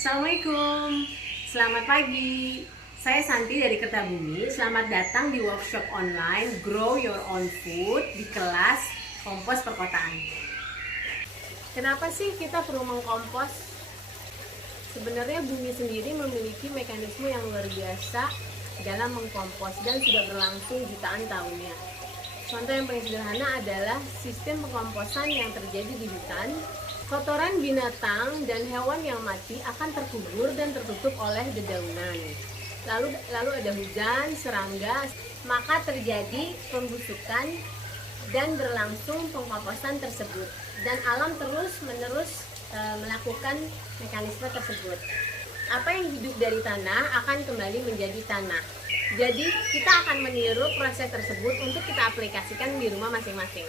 Assalamualaikum, selamat pagi. Saya Santi dari Kertabumi. Selamat datang di workshop online Grow Your Own Food di kelas kompos perkotaan. Kenapa sih kita perlu mengkompos? Sebenarnya bumi sendiri memiliki mekanisme yang luar biasa dalam mengkompos dan sudah berlangsung jutaan tahunnya. Contoh yang paling sederhana adalah sistem pengkomposan yang terjadi di hutan. Kotoran binatang dan hewan yang mati akan terkubur dan tertutup oleh dedaunan. Lalu ada hujan, serangga, maka terjadi pembusukan dan berlangsung pengkomposan tersebut. Dan alam terus-menerus melakukan mekanisme tersebut. Apa yang hidup dari tanah akan kembali menjadi tanah. Jadi kita akan meniru proses tersebut untuk kita aplikasikan di rumah masing-masing.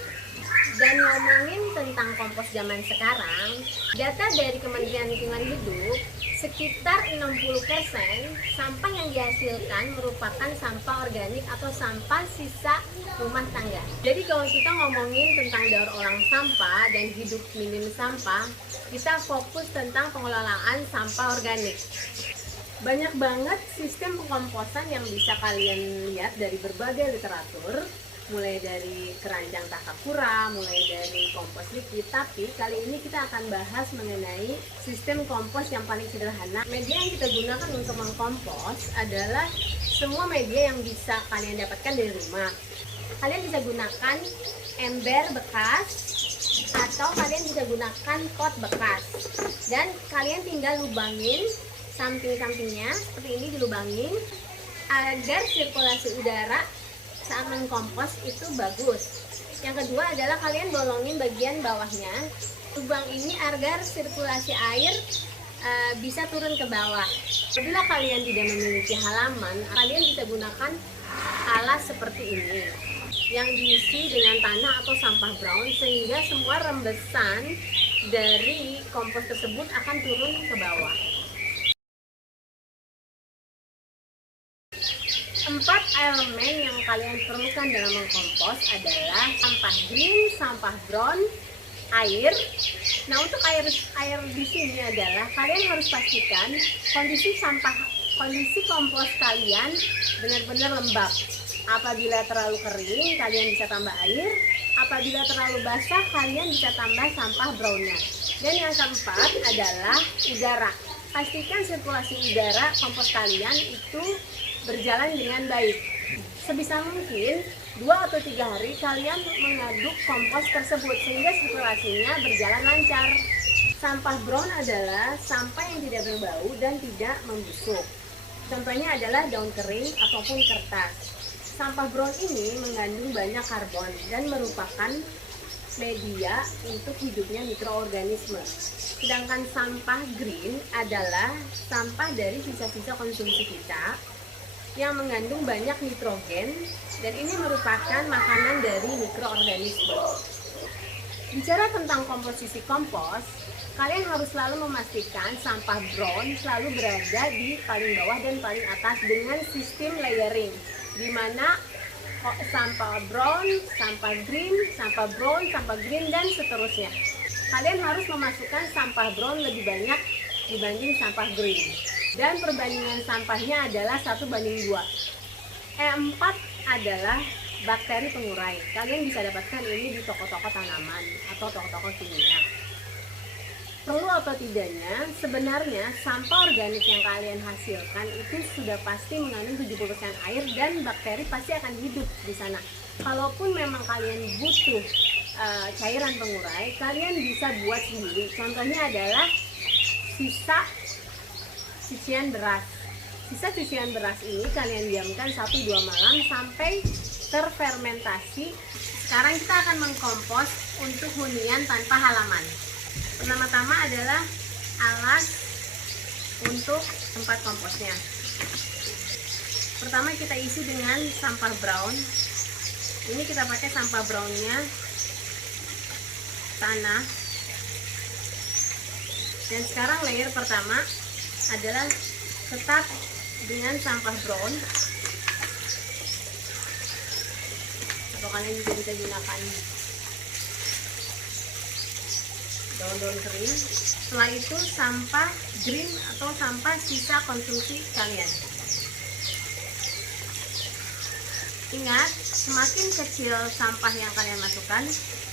Dan ngomongin tentang kompos zaman sekarang, data dari Kementerian Lingkungan Hidup, sekitar 60% sampah yang dihasilkan merupakan sampah organik atau sampah sisa rumah tangga. Jadi kalau kita ngomongin tentang daur ulang sampah dan hidup minim sampah, kita fokus tentang pengelolaan sampah organik. Banyak banget sistem pengkomposan yang bisa kalian lihat dari berbagai literatur, mulai dari keranjang Takakura, mulai dari kompos liquid. Tapi kali ini kita akan bahas mengenai sistem kompos yang paling sederhana. Media yang kita gunakan untuk mengkompos adalah semua media yang bisa kalian dapatkan dari rumah. Kalian bisa gunakan ember bekas atau kalian bisa gunakan pot bekas. Dan kalian tinggal lubangin samping-sampingnya seperti ini, dilubangin agar sirkulasi udara saat mengkompos itu bagus. Yang kedua adalah kalian bolongin bagian bawahnya lubang ini agar sirkulasi air bisa turun ke bawah. Apabila kalian tidak memiliki halaman, kalian bisa gunakan alas seperti ini yang diisi dengan tanah atau sampah brown, sehingga semua rembesan dari kompos tersebut akan turun ke bawah. 4 elemen yang kalian perlukan dalam mengkompos adalah sampah green, sampah brown, air. Nah, untuk air di sini adalah kalian harus pastikan kondisi kompos kalian benar-benar lembab. Apabila terlalu kering, kalian bisa tambah air. Apabila terlalu basah, kalian bisa tambah sampah brownnya. Dan yang keempat adalah udara. Pastikan sirkulasi udara kompos kalian itu berjalan dengan baik. Sebisa mungkin 2 atau 3 hari kalian mengaduk kompos tersebut sehingga sirkulasinya berjalan lancar. Sampah brown adalah sampah yang tidak berbau dan tidak membusuk. Contohnya adalah daun kering ataupun kertas. Sampah brown ini mengandung banyak karbon dan merupakan media untuk hidupnya mikroorganisme. Sedangkan sampah green adalah sampah dari sisa-sisa konsumsi kita yang mengandung banyak nitrogen dan ini merupakan makanan dari mikroorganisme. Bicara tentang komposisi kompos, kalian harus selalu memastikan sampah brown selalu berada di paling bawah dan paling atas dengan sistem layering, di mana sampah brown, sampah green, sampah brown, sampah green, dan seterusnya. Kalian harus memasukkan sampah brown lebih banyak dibanding sampah green. Dan perbandingan sampahnya adalah 1:2. E4 adalah bakteri pengurai. Kalian bisa dapatkan ini di toko-toko tanaman atau toko-toko kimia. Perlu atau tidaknya, sebenarnya sampah organik yang kalian hasilkan itu sudah pasti mengandung 70% air dan bakteri pasti akan hidup di sana. Kalaupun memang kalian butuh cairan pengurai, kalian bisa buat sendiri. Contohnya adalah sisa cucian beras. Sisa cucian beras ini kalian diamkan 1-2 malam sampai terfermentasi. Sekarang kita akan mengkompos untuk hunian tanpa halaman. Pertama-tama adalah alas untuk tempat komposnya. Pertama kita isi dengan sampah brown. Ini kita pakai sampah brownnya tanah. Dan sekarang layer pertama adalah tetap dengan sampah brown. Atau kalian juga bisa gunakan daun-daun kering. Setelah itu sampah green atau sampah sisa konsumsi kalian. Ingat, semakin kecil sampah yang kalian masukkan,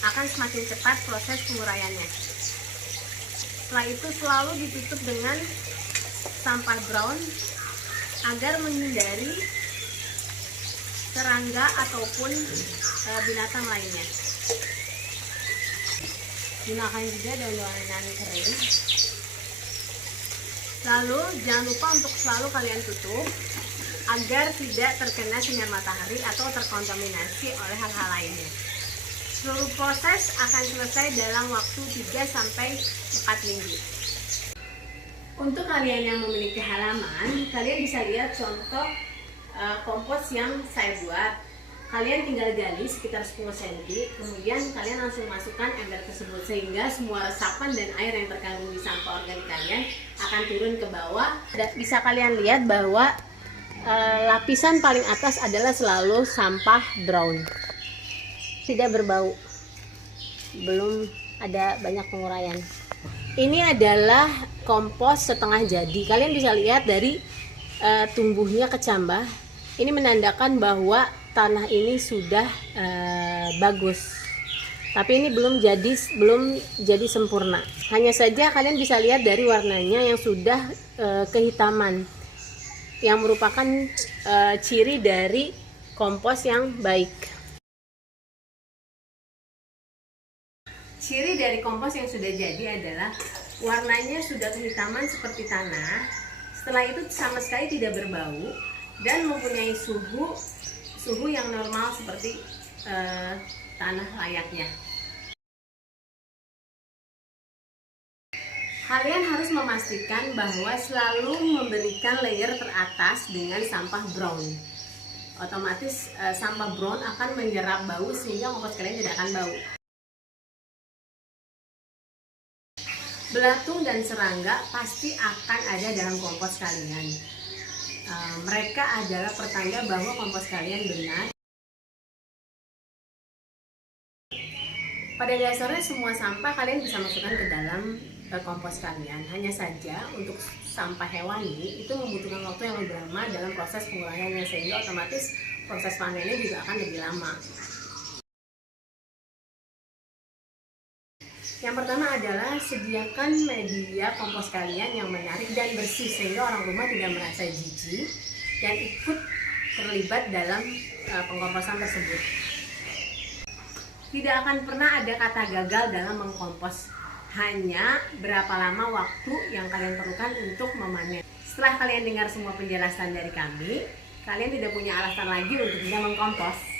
akan semakin cepat proses penguraiannya. Setelah itu selalu ditutup dengan sampah brown agar menghindari serangga ataupun binatang lainnya. Gunakan juga daun-daunan kering. Lalu jangan lupa untuk selalu kalian tutup agar tidak terkena sinar matahari atau terkontaminasi oleh hal-hal lainnya. Seluruh proses akan selesai dalam waktu 3-4 minggu. Untuk kalian yang memiliki halaman, kalian bisa lihat contoh kompos yang saya buat. Kalian tinggal gali sekitar 10 cm, kemudian kalian langsung masukkan ember tersebut sehingga semua resapan dan air yang terkandung di sampah organik kalian akan turun ke bawah. Bisa kalian lihat bahwa lapisan paling atas adalah selalu sampah brown, tidak berbau, belum ada banyak penguraian. Ini adalah kompos setengah jadi. Kalian bisa lihat dari tumbuhnya kecambah. Ini menandakan bahwa tanah ini sudah bagus, tapi ini belum jadi sempurna. Hanya saja kalian bisa lihat dari warnanya yang sudah kehitaman, yang merupakan ciri dari kompos yang baik. Ciri dari kompos yang sudah jadi adalah warnanya sudah kehitaman seperti tanah. Setelah itu sama sekali tidak berbau dan mempunyai suhu yang normal seperti tanah layaknya. Kalian harus memastikan bahwa selalu memberikan layer teratas dengan sampah brown. Otomatis sampah brown akan menyerap bau sehingga kompos kalian tidak akan bau. Belatung dan serangga pasti akan ada dalam kompos kalian. Mereka adalah pertanda bahwa kompos kalian benar. Pada dasarnya semua sampah kalian bisa masukkan ke dalam kompos kalian. Hanya saja untuk sampah hewani itu membutuhkan waktu yang lebih lama dalam proses penguraiannya, sehingga otomatis proses panennya juga akan lebih lama. Yang pertama adalah sediakan media kompos kalian yang menarik dan bersih sehingga orang rumah tidak merasa jijik dan ikut terlibat dalam pengkomposan tersebut. Tidak akan pernah ada kata gagal dalam mengkompos, hanya berapa lama waktu yang kalian perlukan untuk memanen. Setelah kalian dengar semua penjelasan dari kami, kalian tidak punya alasan lagi untuk tidak mengkompos.